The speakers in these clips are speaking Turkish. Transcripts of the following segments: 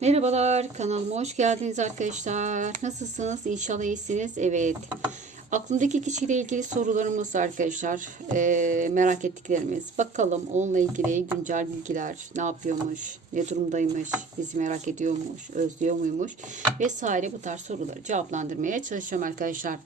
Merhabalar kanalıma hoş geldiniz arkadaşlar. Nasılsınız? İnşallah iyisiniz. Evet. Aklımdaki kişiyle ilgili sorularımız arkadaşlar. Ee, merak ettiklerimiz. Bakalım onunla ilgili güncel bilgiler. Ne yapıyormuş? Ne durumdaymış? Bizi merak ediyormuş? Özlüyor muymuş? Vesaire bu tarz soruları cevaplandırmaya çalışacağım arkadaşlar.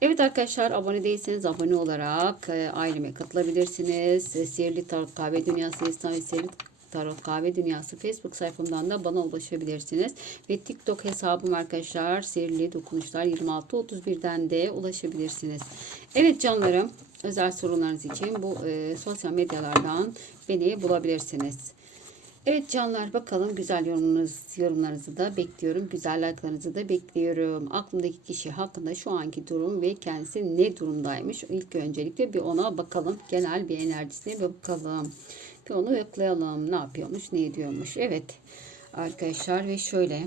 Evet arkadaşlar abone değilseniz abone olarak e, aileme katılabilirsiniz. E, Sihirli Tarot Kahve Dünyası ve Sihirli Tarot Kahve Dünyası Facebook sayfamdan da bana ulaşabilirsiniz. Ve TikTok hesabım arkadaşlar Sihirli Dokunuşlar 2631'den de ulaşabilirsiniz. Evet canlarım özel sorularınız için bu e, sosyal medyalardan beni bulabilirsiniz. Evet canlar bakalım güzel yorumlarınız, yorumlarınızı da bekliyorum. Güzel like'larınızı da bekliyorum. Aklımdaki kişi hakkında şu anki durum ve kendisi ne durumdaymış? İlk öncelikle bir ona bakalım. Genel bir enerjisine bakalım. Bir onu yoklayalım. Ne yapıyormuş, ne ediyormuş. Evet arkadaşlar ve şöyle.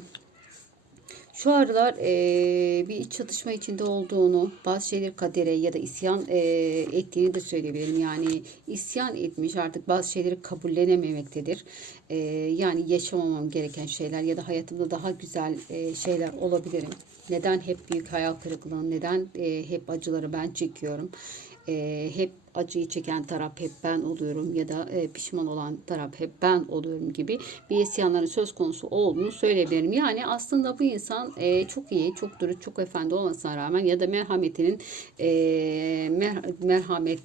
Şu aralar e, bir çatışma içinde olduğunu, bazı şeyleri kadere ya da isyan e, ettiğini de söyleyebilirim. Yani isyan etmiş artık bazı şeyleri kabullenememektedir. E, yani yaşamamam gereken şeyler ya da hayatımda daha güzel e, şeyler olabilirim. Neden hep büyük hayal kırıklığı, neden e, hep acıları ben çekiyorum? E, hep acıyı çeken taraf hep ben oluyorum ya da e, pişman olan taraf hep ben oluyorum gibi bir isyanların söz konusu olduğunu söyleyebilirim. Yani aslında bu insan e, çok iyi, çok dürüst, çok efendi olmasına rağmen ya da merhametinin e, mer merhamet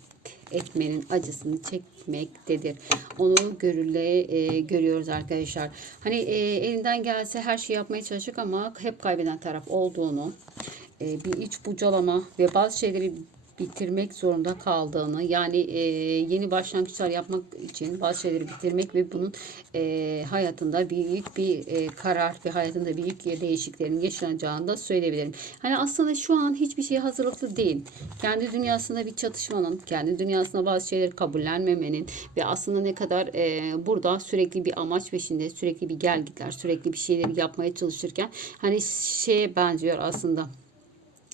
etmenin acısını çekmektedir. Onu görüle e, görüyoruz arkadaşlar. Hani e, elinden gelse her şeyi yapmaya çalışacak ama hep kaybeden taraf olduğunu, e, bir iç bucalama ve bazı şeyleri bitirmek zorunda kaldığını yani e, yeni başlangıçlar yapmak için bazı şeyleri bitirmek ve bunun e, hayatında büyük bir e, karar ve hayatında büyük değişikliklerin yaşanacağını da söyleyebilirim. Hani aslında şu an hiçbir şeye hazırlıklı değil. Kendi dünyasında bir çatışmanın, kendi dünyasında bazı şeyleri kabullenmemenin ve aslında ne kadar e, burada sürekli bir amaç peşinde, sürekli bir gelgitler, sürekli bir şeyleri yapmaya çalışırken hani şeye benziyor aslında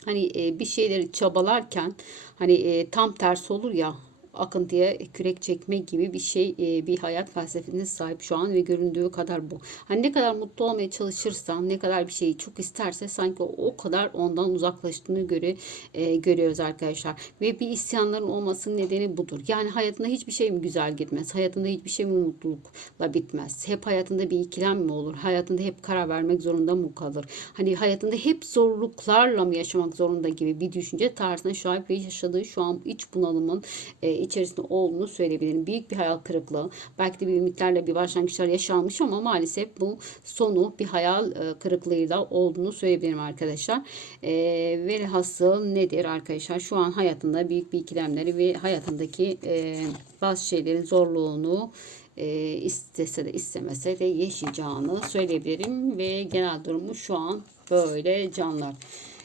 hani bir şeyleri çabalarken hani tam tersi olur ya akıntıya kürek çekme gibi bir şey e, bir hayat felsefesine sahip şu an ve göründüğü kadar bu. Hani ne kadar mutlu olmaya çalışırsan ne kadar bir şeyi çok isterse sanki o kadar ondan uzaklaştığını göre e, görüyoruz arkadaşlar. Ve bir isyanların olmasının nedeni budur. Yani hayatında hiçbir şey mi güzel gitmez? Hayatında hiçbir şey mi mutlulukla bitmez? Hep hayatında bir ikilem mi olur? Hayatında hep karar vermek zorunda mı kalır? Hani hayatında hep zorluklarla mı yaşamak zorunda gibi bir düşünce tarzına şahit ve yaşadığı şu an iç bunalımın e, içerisinde olduğunu söyleyebilirim. Büyük bir hayal kırıklığı. Belki de bir ümitlerle bir başlangıçlar yaşanmış ama maalesef bu sonu bir hayal e, kırıklığıyla olduğunu söyleyebilirim arkadaşlar. E, velhasıl nedir arkadaşlar? Şu an hayatında büyük bir ikilemleri ve hayatındaki e, bazı şeylerin zorluğunu e, istese de istemese de yaşayacağını söyleyebilirim ve genel durumu şu an böyle canlar.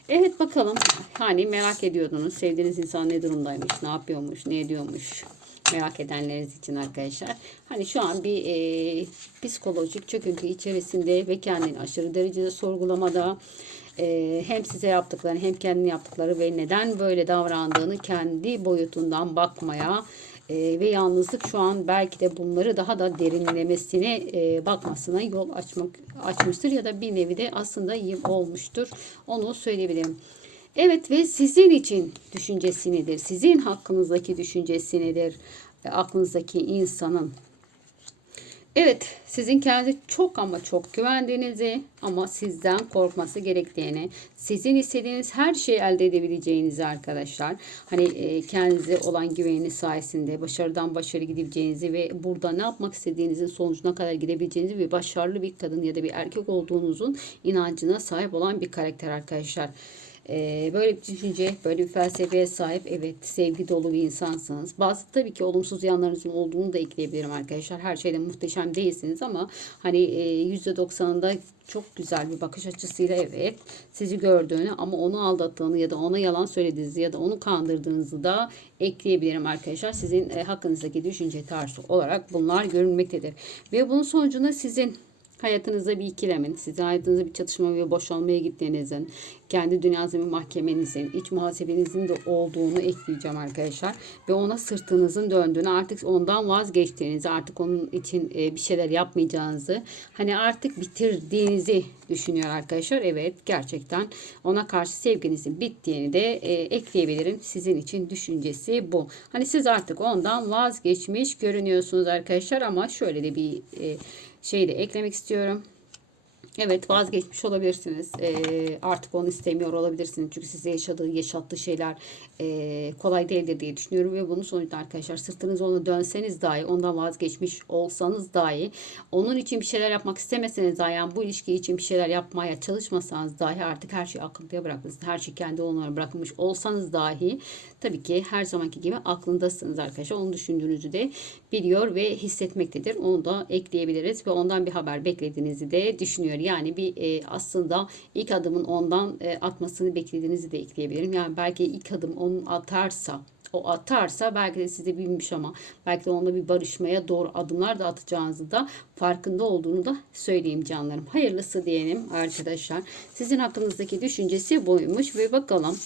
Evet bakalım. Hani merak ediyordunuz sevdiğiniz insan ne durumdaymış, ne yapıyormuş, ne ediyormuş? Merak edenleriniz için arkadaşlar. Hani şu an bir e, psikolojik çöküntü içerisinde ve kendini aşırı derecede sorgulamada. E, hem size yaptıkları hem kendini yaptıkları ve neden böyle davrandığını kendi boyutundan bakmaya e, ve yalnızlık şu an belki de bunları daha da derinlemesine e, bakmasına yol açmak açmıştır ya da bir nevi de aslında olmuştur. Onu söyleyebilirim. Evet ve sizin için düşüncesi nedir? Sizin hakkınızdaki düşüncesi nedir? E, aklınızdaki insanın Evet, sizin kendinize çok ama çok güvendiğinizi ama sizden korkması gerektiğini, sizin istediğiniz her şeyi elde edebileceğinizi arkadaşlar. Hani e, kendinize olan güveniniz sayesinde başarıdan başarı gidebileceğinizi ve burada ne yapmak istediğinizin sonucuna kadar gidebileceğinizi ve başarılı bir kadın ya da bir erkek olduğunuzun inancına sahip olan bir karakter arkadaşlar. Ee, böyle bir düşünce, böyle bir felsefeye sahip evet sevgi dolu bir insansınız. Bazı tabii ki olumsuz yanlarınızın olduğunu da ekleyebilirim arkadaşlar. Her şeyde muhteşem değilsiniz ama hani e, %90'ında çok güzel bir bakış açısıyla evet sizi gördüğünü ama onu aldattığını ya da ona yalan söylediğinizi ya da onu kandırdığınızı da ekleyebilirim arkadaşlar. Sizin e, hakkınızdaki düşünce tarzı olarak bunlar görünmektedir. Ve bunun sonucunda sizin hayatınızda bir ikilemin, sizin hayatınızda bir çatışma ve boşanmaya gittiğinizin, kendi dünyanızın bir mahkemenizin, iç muhasebenizin de olduğunu ekleyeceğim arkadaşlar. Ve ona sırtınızın döndüğünü, artık ondan vazgeçtiğinizi, artık onun için e, bir şeyler yapmayacağınızı, hani artık bitirdiğinizi düşünüyor arkadaşlar. Evet gerçekten ona karşı sevginizin bittiğini de e, ekleyebilirim. Sizin için düşüncesi bu. Hani siz artık ondan vazgeçmiş görünüyorsunuz arkadaşlar ama şöyle de bir e, şey de eklemek istiyorum. Evet vazgeçmiş olabilirsiniz. Ee, artık onu istemiyor olabilirsiniz. Çünkü size yaşadığı, yaşattığı şeyler e, kolay değildir diye düşünüyorum. Ve bunun sonucunda arkadaşlar sırtınız ona dönseniz dahi, ondan vazgeçmiş olsanız dahi, onun için bir şeyler yapmak istemeseniz dahi, yani bu ilişki için bir şeyler yapmaya çalışmasanız dahi artık her şeyi akıntıya bırakmışsınız. Her şeyi kendi onlara bırakmış olsanız dahi tabii ki her zamanki gibi aklındasınız arkadaşlar. Onu düşündüğünüzü de biliyor ve hissetmektedir. Onu da ekleyebiliriz ve ondan bir haber beklediğinizi de düşünüyor. Yani bir e, aslında ilk adımın ondan e, atmasını beklediğinizi de ekleyebilirim. Yani belki ilk adım onun atarsa o atarsa belki de size bilmiş ama belki de onunla bir barışmaya doğru adımlar da atacağınızı da farkında olduğunu da söyleyeyim canlarım. Hayırlısı diyelim arkadaşlar. Sizin hakkınızdaki düşüncesi buymuş ve bakalım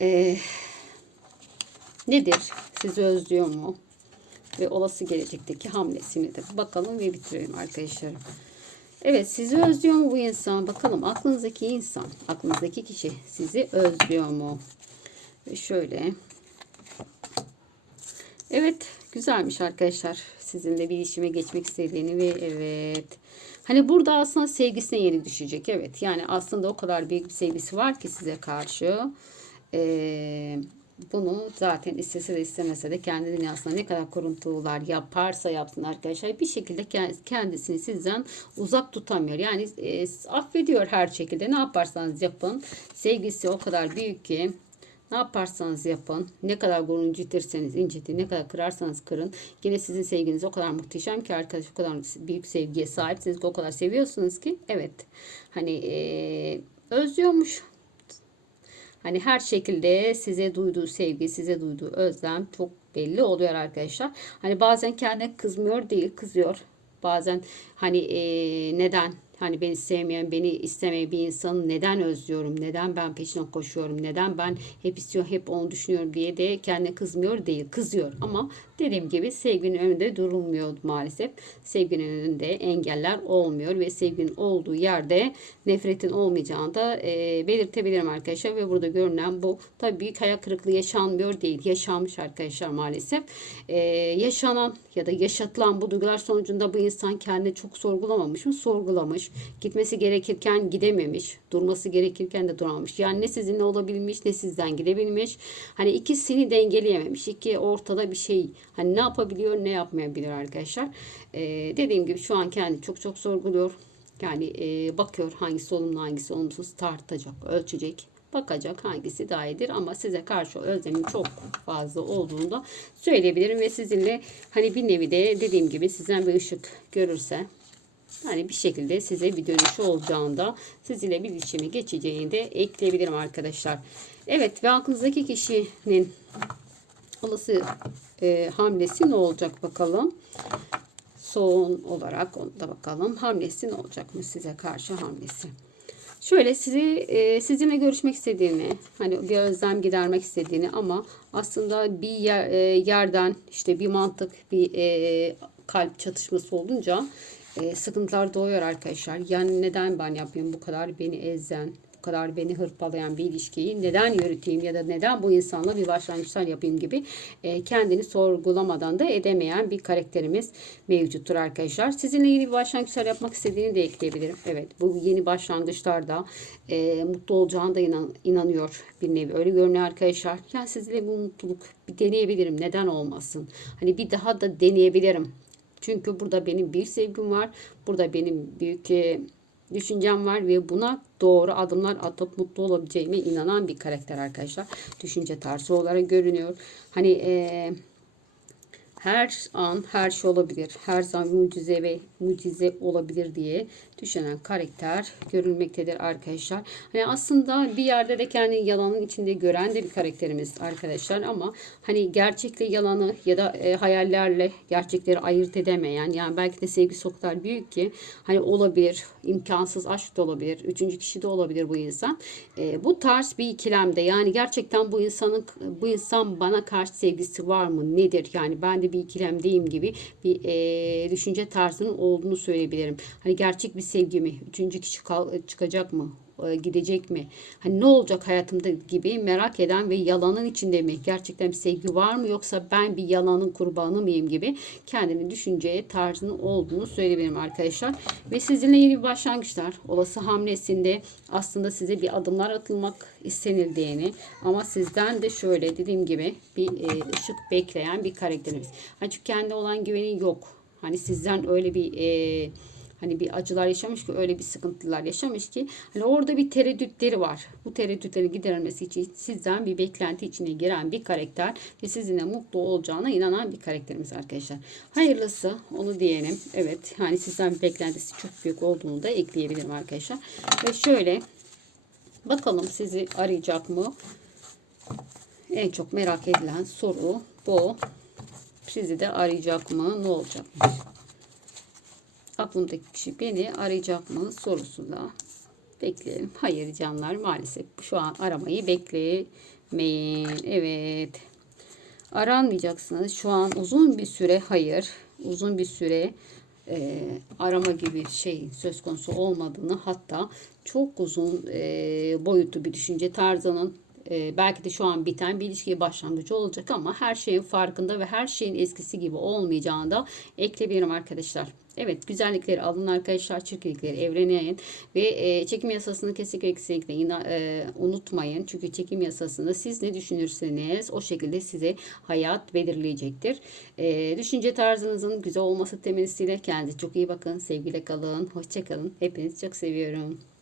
ee, nedir? Sizi özlüyor mu? Ve olası gelecekteki hamlesini de bakalım ve bitirelim arkadaşlarım. Evet sizi özlüyor mu bu insan? Bakalım aklınızdaki insan, aklınızdaki kişi sizi özlüyor mu? Şöyle. Evet güzelmiş arkadaşlar. Sizinle bir işime geçmek istediğini ve evet. Hani burada aslında sevgisine yeni düşecek. Evet yani aslında o kadar büyük bir sevgisi var ki size karşı. Ee, bunu zaten istese de istemese de kendi dünyasında ne kadar kuruntular yaparsa yapsın arkadaşlar bir şekilde kendisini sizden uzak tutamıyor. Yani e, affediyor her şekilde ne yaparsanız yapın. Sevgisi o kadar büyük ki ne yaparsanız yapın, ne kadar gurur incitirseniz incitin, ne kadar kırarsanız kırın. Yine sizin sevginiz o kadar muhteşem ki arkadaş o kadar büyük sevgiye sahipsiniz o kadar seviyorsunuz ki evet hani e, özlüyormuş Hani her şekilde size duyduğu sevgi, size duyduğu özlem çok belli oluyor arkadaşlar. Hani bazen kendine kızmıyor değil, kızıyor. Bazen hani e, neden Hani beni sevmeyen, beni istemeyen bir insanı neden özlüyorum? Neden ben peşine koşuyorum? Neden ben hep istiyorum, hep onu düşünüyorum diye de kendine kızmıyor değil. Kızıyor ama dediğim gibi sevginin önünde durulmuyor maalesef. Sevginin önünde engeller olmuyor ve sevginin olduğu yerde nefretin olmayacağını da e, belirtebilirim arkadaşlar. Ve burada görünen bu tabii büyük hayal kırıklığı yaşanmıyor değil. Yaşanmış arkadaşlar maalesef. E, yaşanan ya da yaşatılan bu duygular sonucunda bu insan kendini çok sorgulamamış mı? Sorgulamış. Gitmesi gerekirken gidememiş. Durması gerekirken de duramamış. Yani ne sizinle olabilmiş ne sizden gidebilmiş. Hani ikisini dengeleyememiş. İki ortada bir şey. Hani ne yapabiliyor ne yapmayabilir arkadaşlar. Ee, dediğim gibi şu an kendi çok çok sorguluyor. Yani e, bakıyor hangisi olumlu hangisi olumsuz tartacak, ölçecek bakacak hangisi daha iyidir ama size karşı özlemin çok fazla olduğunu da söyleyebilirim ve sizinle hani bir nevi de dediğim gibi sizden bir ışık görürse hani bir şekilde size bir dönüşü olacağında sizinle bir iletişime geçeceğini de ekleyebilirim arkadaşlar. Evet ve aklınızdaki kişinin olası e, hamlesi ne olacak bakalım. Son olarak onu da bakalım. Hamlesi ne olacak mı size karşı hamlesi. Şöyle sizi e, sizinle görüşmek istediğini, hani bir özlem gidermek istediğini ama aslında bir yer, e, yerden işte bir mantık, bir e, kalp çatışması olunca e, sıkıntılar doğuyor arkadaşlar. Yani neden ben yapıyorum bu kadar beni ezen, bu kadar beni hırpalayan bir ilişkiyi neden yürüteyim ya da neden bu insanla bir başlangıçlar yapayım gibi e, kendini sorgulamadan da edemeyen bir karakterimiz mevcuttur arkadaşlar. Sizinle yeni bir başlangıçlar yapmak istediğini de ekleyebilirim. Evet bu yeni başlangıçlarda e, mutlu olacağına da inan, inanıyor bir nevi. Öyle görünüyor arkadaşlar. Yani sizinle bu mutluluk bir deneyebilirim. Neden olmasın? Hani bir daha da deneyebilirim çünkü burada benim bir sevgim var. Burada benim büyük e, düşüncem var ve buna doğru adımlar atıp mutlu olabileceğime inanan bir karakter arkadaşlar. Düşünce tarzı olarak görünüyor. Hani e, her an her şey olabilir. Her zaman mucize ve mucize olabilir diye düşünen karakter görülmektedir arkadaşlar. Hani aslında bir yerde de kendini yalanın içinde gören de bir karakterimiz arkadaşlar ama hani gerçekle yalanı ya da e, hayallerle gerçekleri ayırt edemeyen yani belki de sevgisi o kadar büyük ki hani olabilir imkansız aşk da olabilir üçüncü kişi de olabilir bu insan. E, bu tarz bir ikilemde yani gerçekten bu insanın bu insan bana karşı sevgisi var mı nedir yani ben de bir ikilemdeyim gibi bir e, düşünce tarzının olduğunu söyleyebilirim. Hani gerçek bir sevgi mi? Üçüncü kişi kal- çıkacak mı? E, gidecek mi? Hani ne olacak hayatımda gibi merak eden ve yalanın içinde mi? Gerçekten bir sevgi var mı yoksa ben bir yalanın kurbanı mıyım gibi kendini düşünceye tarzının olduğunu söyleyebilirim arkadaşlar. Ve sizinle yeni bir başlangıçlar olası hamlesinde aslında size bir adımlar atılmak istenildiğini ama sizden de şöyle dediğim gibi bir e, ışık bekleyen bir karakterimiz. Hani çünkü kendi olan güveni yok. Hani sizden öyle bir e, hani bir acılar yaşamış ki öyle bir sıkıntılar yaşamış ki hani orada bir tereddütleri var. Bu tereddütlerin giderilmesi için sizden bir beklenti içine giren bir karakter ve sizinle mutlu olacağına inanan bir karakterimiz arkadaşlar. Hayırlısı onu diyelim. Evet hani sizden bir beklentisi çok büyük olduğunu da ekleyebilirim arkadaşlar. Ve şöyle bakalım sizi arayacak mı? En çok merak edilen soru bu. Sizi de arayacak mı? Ne olacakmış? Aklımdaki kişi beni arayacak mı sorusuyla bekleyelim. Hayır canlar maalesef şu an aramayı beklemeyin. Evet. Aranmayacaksınız. Şu an uzun bir süre hayır. Uzun bir süre e, arama gibi şey söz konusu olmadığını hatta çok uzun e, boyutlu bir düşünce tarzının e, belki de şu an biten bir ilişkiye başlangıcı olacak ama her şeyin farkında ve her şeyin eskisi gibi olmayacağını da ekleyebilirim arkadaşlar. Evet güzellikleri alın arkadaşlar çirkinlikleri evrene yayın ve e, çekim yasasını kesinlikle kesinlikle yine e, unutmayın. Çünkü çekim yasasını siz ne düşünürseniz o şekilde size hayat belirleyecektir. E, düşünce tarzınızın güzel olması temennisiyle kendinize çok iyi bakın. Sevgiyle kalın. Hoşçakalın. Hepinizi çok seviyorum.